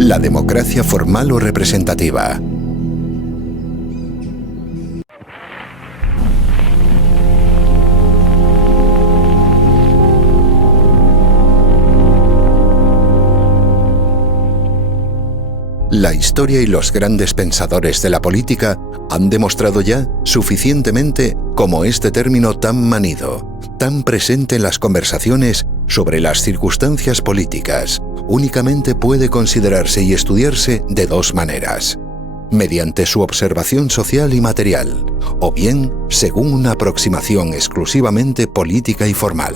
La democracia formal o representativa. La historia y los grandes pensadores de la política han demostrado ya suficientemente cómo este término tan manido, tan presente en las conversaciones sobre las circunstancias políticas, únicamente puede considerarse y estudiarse de dos maneras: mediante su observación social y material, o bien según una aproximación exclusivamente política y formal.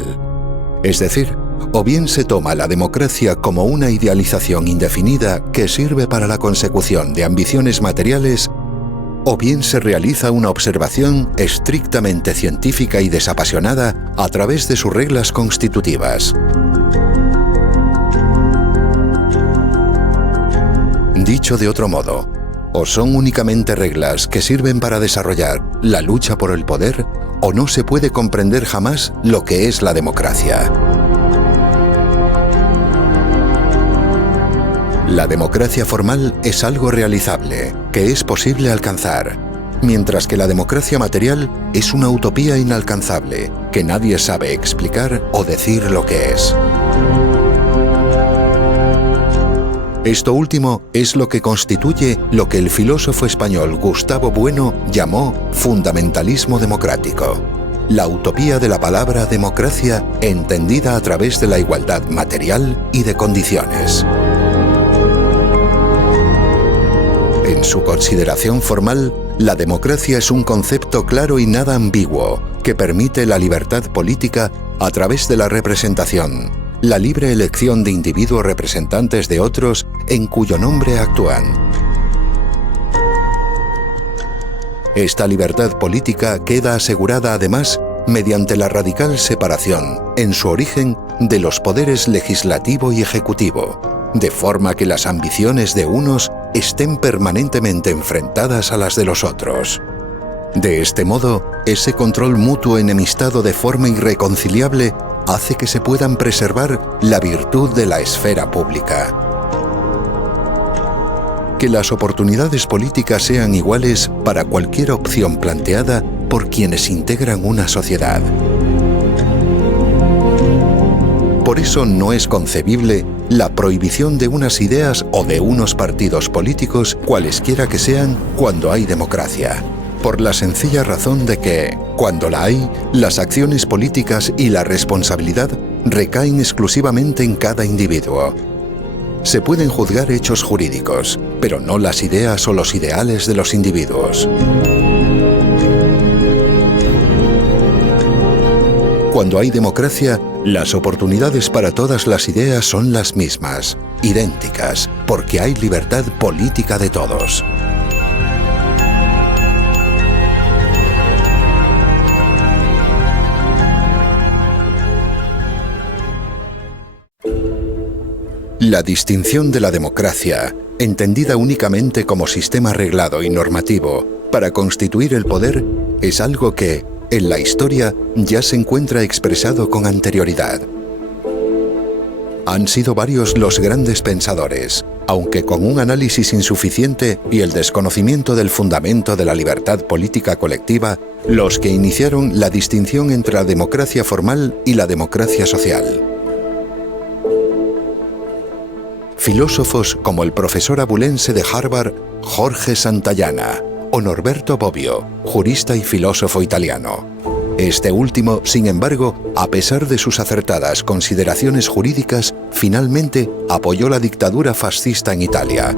Es decir, o bien se toma la democracia como una idealización indefinida que sirve para la consecución de ambiciones materiales, o bien se realiza una observación estrictamente científica y desapasionada a través de sus reglas constitutivas. Dicho de otro modo, o son únicamente reglas que sirven para desarrollar la lucha por el poder, o no se puede comprender jamás lo que es la democracia. La democracia formal es algo realizable, que es posible alcanzar, mientras que la democracia material es una utopía inalcanzable, que nadie sabe explicar o decir lo que es. Esto último es lo que constituye lo que el filósofo español Gustavo Bueno llamó fundamentalismo democrático, la utopía de la palabra democracia entendida a través de la igualdad material y de condiciones. En su consideración formal, la democracia es un concepto claro y nada ambiguo, que permite la libertad política a través de la representación, la libre elección de individuos representantes de otros en cuyo nombre actúan. Esta libertad política queda asegurada además mediante la radical separación, en su origen, de los poderes legislativo y ejecutivo, de forma que las ambiciones de unos estén permanentemente enfrentadas a las de los otros. De este modo, ese control mutuo enemistado de forma irreconciliable hace que se puedan preservar la virtud de la esfera pública. Que las oportunidades políticas sean iguales para cualquier opción planteada por quienes integran una sociedad. Por eso no es concebible la prohibición de unas ideas o de unos partidos políticos, cualesquiera que sean, cuando hay democracia. Por la sencilla razón de que, cuando la hay, las acciones políticas y la responsabilidad recaen exclusivamente en cada individuo. Se pueden juzgar hechos jurídicos, pero no las ideas o los ideales de los individuos. Cuando hay democracia, las oportunidades para todas las ideas son las mismas, idénticas, porque hay libertad política de todos. La distinción de la democracia, entendida únicamente como sistema reglado y normativo para constituir el poder, es algo que, en la historia, ya se encuentra expresado con anterioridad. Han sido varios los grandes pensadores, aunque con un análisis insuficiente y el desconocimiento del fundamento de la libertad política colectiva, los que iniciaron la distinción entre la democracia formal y la democracia social. Filósofos como el profesor abulense de Harvard, Jorge Santayana, o Norberto Bobbio, jurista y filósofo italiano. Este último, sin embargo, a pesar de sus acertadas consideraciones jurídicas, finalmente apoyó la dictadura fascista en Italia.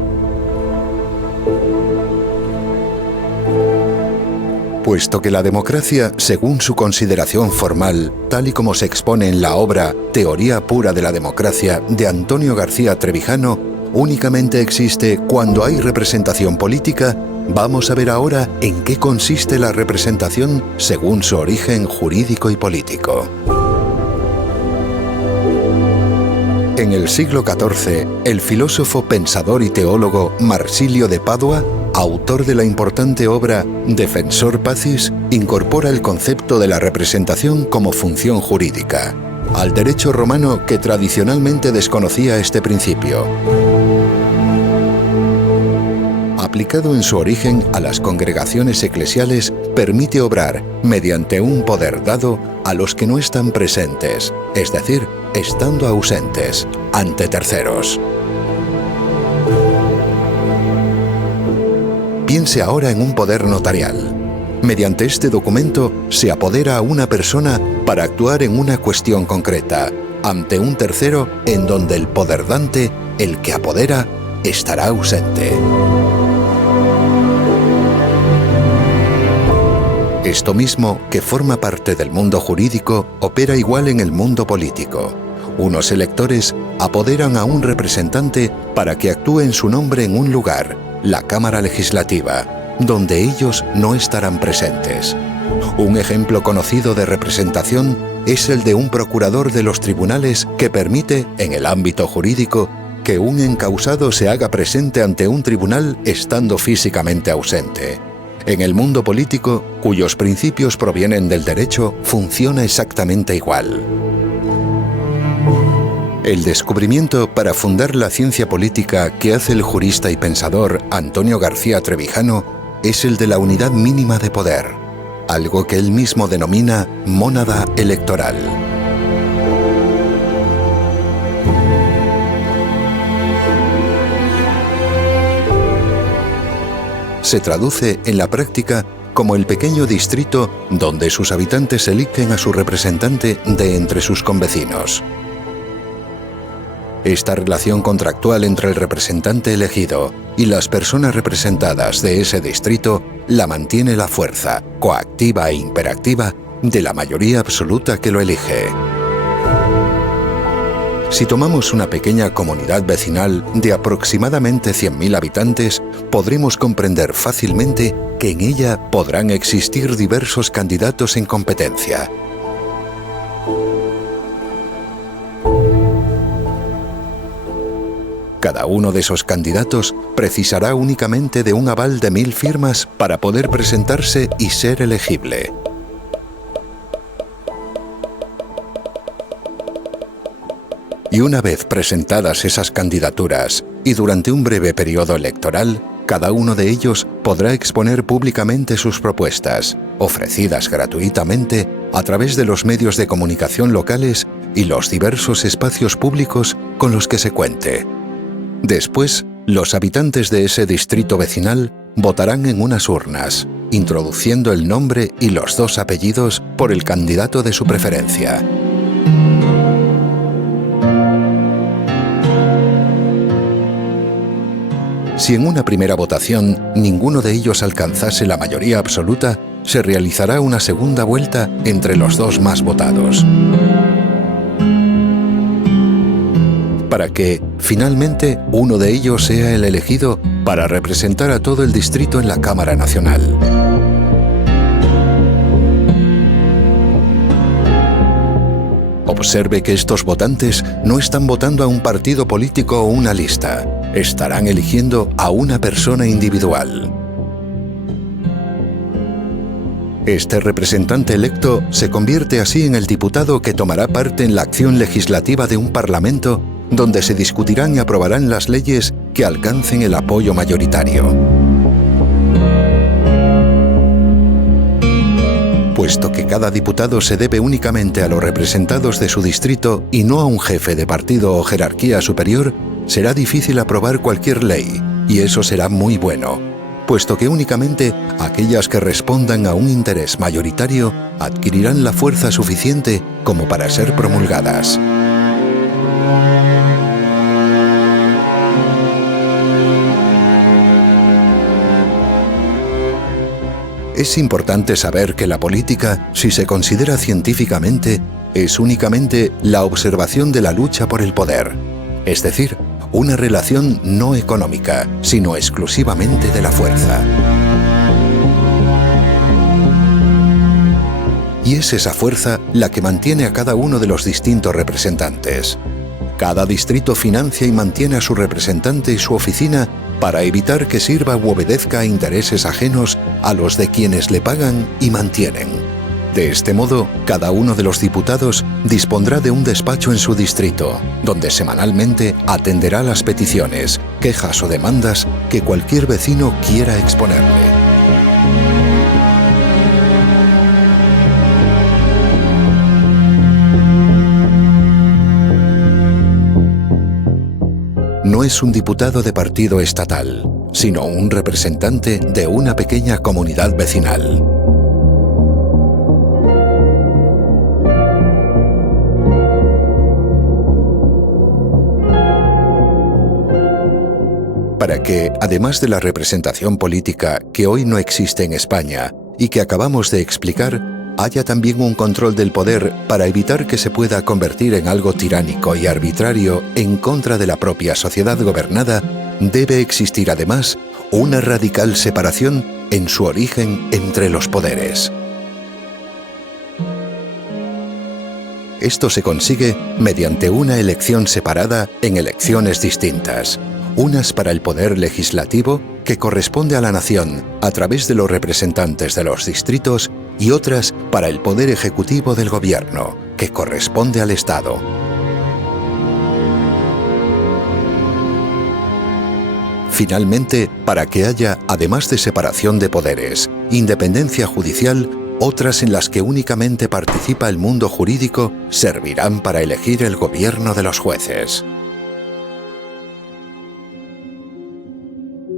Puesto que la democracia, según su consideración formal, tal y como se expone en la obra Teoría pura de la democracia de Antonio García Trevijano, únicamente existe cuando hay representación política, vamos a ver ahora en qué consiste la representación según su origen jurídico y político. En el siglo XIV, el filósofo, pensador y teólogo Marsilio de Padua, autor de la importante obra Defensor Pacis, incorpora el concepto de la representación como función jurídica, al derecho romano que tradicionalmente desconocía este principio. Aplicado en su origen a las congregaciones eclesiales, permite obrar mediante un poder dado a los que no están presentes, es decir, estando ausentes, ante terceros. Piense ahora en un poder notarial. Mediante este documento se apodera a una persona para actuar en una cuestión concreta, ante un tercero en donde el poderdante, el que apodera, estará ausente. Esto mismo, que forma parte del mundo jurídico, opera igual en el mundo político. Unos electores apoderan a un representante para que actúe en su nombre en un lugar, la Cámara Legislativa, donde ellos no estarán presentes. Un ejemplo conocido de representación es el de un procurador de los tribunales que permite, en el ámbito jurídico, que un encausado se haga presente ante un tribunal estando físicamente ausente. En el mundo político, cuyos principios provienen del derecho, funciona exactamente igual. El descubrimiento para fundar la ciencia política que hace el jurista y pensador Antonio García Trevijano es el de la unidad mínima de poder, algo que él mismo denomina mónada electoral. Se traduce en la práctica como el pequeño distrito donde sus habitantes eligen a su representante de entre sus convecinos. Esta relación contractual entre el representante elegido y las personas representadas de ese distrito la mantiene la fuerza, coactiva e imperactiva, de la mayoría absoluta que lo elige. Si tomamos una pequeña comunidad vecinal de aproximadamente 100.000 habitantes, podremos comprender fácilmente que en ella podrán existir diversos candidatos en competencia. Cada uno de esos candidatos precisará únicamente de un aval de 1000 firmas para poder presentarse y ser elegible. Y una vez presentadas esas candidaturas, y durante un breve periodo electoral, cada uno de ellos podrá exponer públicamente sus propuestas, ofrecidas gratuitamente a través de los medios de comunicación locales y los diversos espacios públicos con los que se cuente. Después, los habitantes de ese distrito vecinal votarán en unas urnas, introduciendo el nombre y los 2 apellidos por el candidato de su preferencia. Si en una primera votación ninguno de ellos alcanzase la mayoría absoluta, se realizará una segunda vuelta entre los 2 más votados, para que, finalmente, uno de ellos sea el elegido para representar a todo el distrito en la Cámara Nacional. Observe que estos votantes no están votando a un partido político o una lista, estarán eligiendo a una persona individual. Este representante electo se convierte así en el diputado que tomará parte en la acción legislativa de un parlamento donde se discutirán y aprobarán las leyes que alcancen el apoyo mayoritario. Puesto que cada diputado se debe únicamente a los representados de su distrito y no a un jefe de partido o jerarquía superior, será difícil aprobar cualquier ley, y eso será muy bueno, puesto que únicamente aquellas que respondan a un interés mayoritario adquirirán la fuerza suficiente como para ser promulgadas. Es importante saber que la política, si se considera científicamente, es únicamente la observación de la lucha por el poder, es decir, una relación no económica, sino exclusivamente de la fuerza. Y es esa fuerza la que mantiene a cada uno de los distintos representantes. Cada distrito financia y mantiene a su representante y su oficina para evitar que sirva u obedezca a intereses ajenos a los de quienes le pagan y mantienen. De este modo, cada uno de los diputados dispondrá de un despacho en su distrito, donde semanalmente atenderá las peticiones, quejas o demandas que cualquier vecino quiera exponerle. No es un diputado de partido estatal, sino un representante de una pequeña comunidad vecinal. Para que, además de la representación política que hoy no existe en España y que acabamos de explicar, haya también un control del poder para evitar que se pueda convertir en algo tiránico y arbitrario en contra de la propia sociedad gobernada, debe existir además una radical separación en su origen entre los poderes. Esto se consigue mediante una elección separada en elecciones distintas. Unas para el poder legislativo, que corresponde a la nación a través de los representantes de los distritos, y otras para el poder ejecutivo del gobierno, que corresponde al Estado. Finalmente, para que haya, además de separación de poderes, independencia judicial, otras en las que únicamente participa el mundo jurídico servirán para elegir el gobierno de los jueces.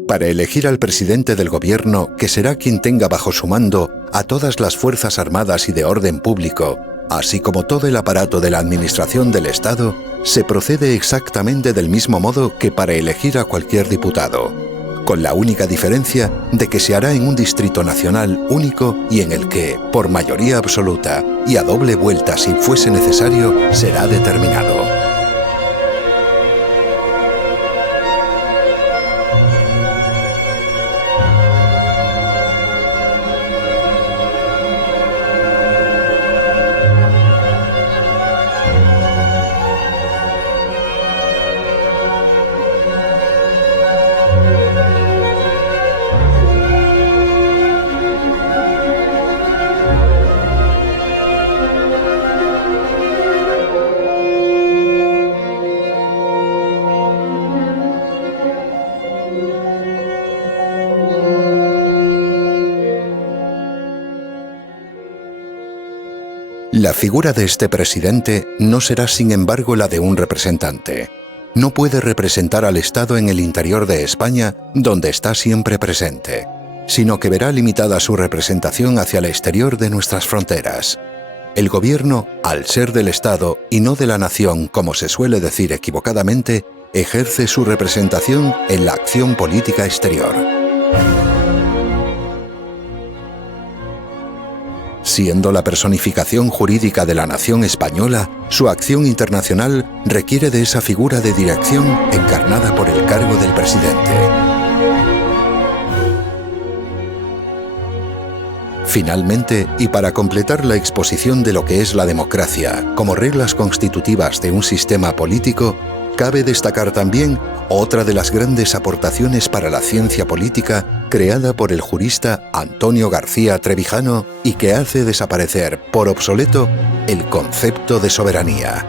Para elegir al presidente del gobierno, que será quien tenga bajo su mando a todas las fuerzas armadas y de orden público, así como todo el aparato de la administración del Estado, se procede exactamente del mismo modo que para elegir a cualquier diputado, con la única diferencia de que se hará en un distrito nacional único y en el que, por mayoría absoluta y a doble vuelta si fuese necesario, será determinado. La figura de este presidente no será, sin embargo, la de un representante. No puede representar al Estado en el interior de España, donde está siempre presente, sino que verá limitada su representación hacia el exterior de nuestras fronteras. El gobierno, al ser del Estado y no de la nación, como se suele decir equivocadamente, ejerce su representación en la acción política exterior. Siendo la personificación jurídica de la nación española, su acción internacional requiere de esa figura de dirección encarnada por el cargo del presidente. Finalmente, y para completar la exposición de lo que es la democracia como reglas constitutivas de un sistema político, cabe destacar también otra de las grandes aportaciones para la ciencia política creada por el jurista Antonio García Trevijano y que hace desaparecer por obsoleto el concepto de soberanía.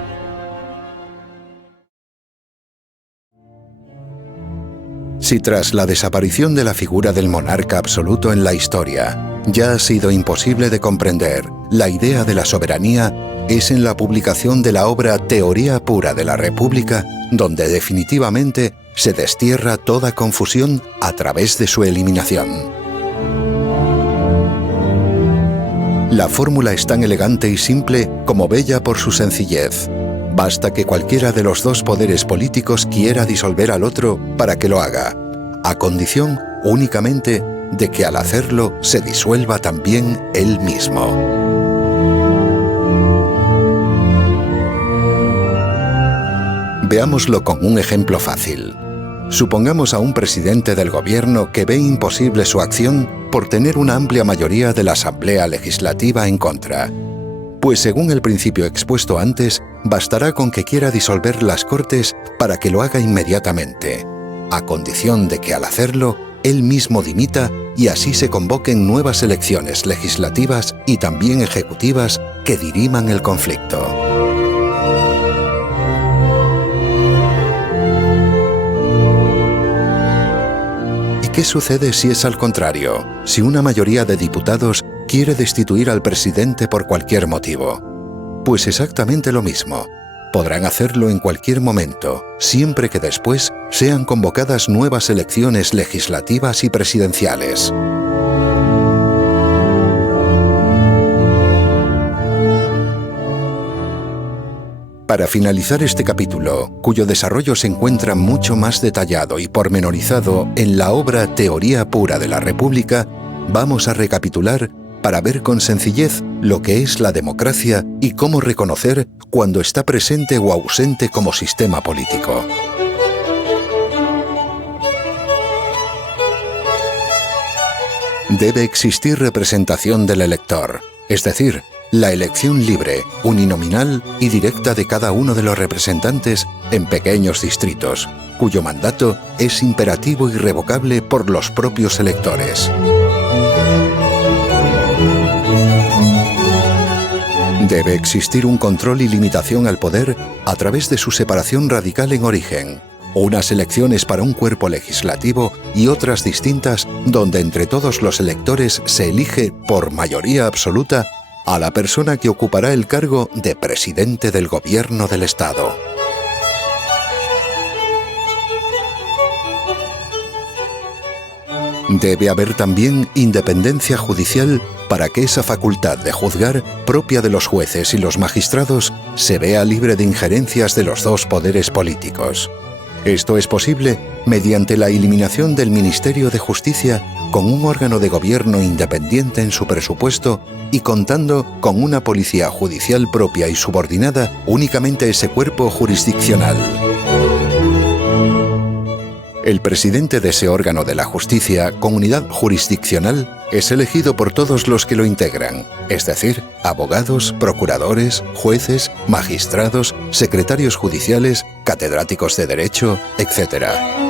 Si tras la desaparición de la figura del monarca absoluto en la historia ya ha sido imposible de comprender la idea de la soberanía, es en la publicación de la obra Teoría pura de la República donde definitivamente se destierra toda confusión a través de su eliminación. La fórmula es tan elegante y simple como bella por su sencillez. Basta que cualquiera de los dos poderes políticos quiera disolver al otro para que lo haga, a condición únicamente de que al hacerlo se disuelva también él mismo. Veámoslo con un ejemplo fácil. Supongamos a un presidente del gobierno que ve imposible su acción por tener una amplia mayoría de la Asamblea Legislativa en contra. Pues según el principio expuesto antes, bastará con que quiera disolver las Cortes para que lo haga inmediatamente, a condición de que al hacerlo, él mismo dimita y así se convoquen nuevas elecciones legislativas y también ejecutivas que diriman el conflicto. ¿Qué sucede si es al contrario? Si una mayoría de diputados quiere destituir al presidente por cualquier motivo. Pues exactamente lo mismo. Podrán hacerlo en cualquier momento, siempre que después sean convocadas nuevas elecciones legislativas y presidenciales. Para finalizar este capítulo, cuyo desarrollo se encuentra mucho más detallado y pormenorizado en la obra Teoría pura de la República, vamos a recapitular para ver con sencillez lo que es la democracia y cómo reconocer cuando está presente o ausente como sistema político. Debe existir representación del elector, es decir, la elección libre, uninominal y directa de cada uno de los representantes en pequeños distritos, cuyo mandato es imperativo y irrevocable por los propios electores. Debe existir un control y limitación al poder a través de su separación radical en origen, unas elecciones para un cuerpo legislativo y otras distintas donde entre todos los electores se elige por mayoría absoluta a la persona que ocupará el cargo de presidente del gobierno del Estado. Debe haber también independencia judicial para que esa facultad de juzgar, propia de los jueces y los magistrados, se vea libre de injerencias de los dos poderes políticos. Esto es posible mediante la eliminación del Ministerio de Justicia con un órgano de gobierno independiente en su presupuesto y contando con una policía judicial propia y subordinada únicamente a ese cuerpo jurisdiccional. El presidente de ese órgano de la justicia con unidad jurisdiccional es elegido por todos los que lo integran, es decir, abogados, procuradores, jueces, magistrados, secretarios judiciales, catedráticos de derecho, etc.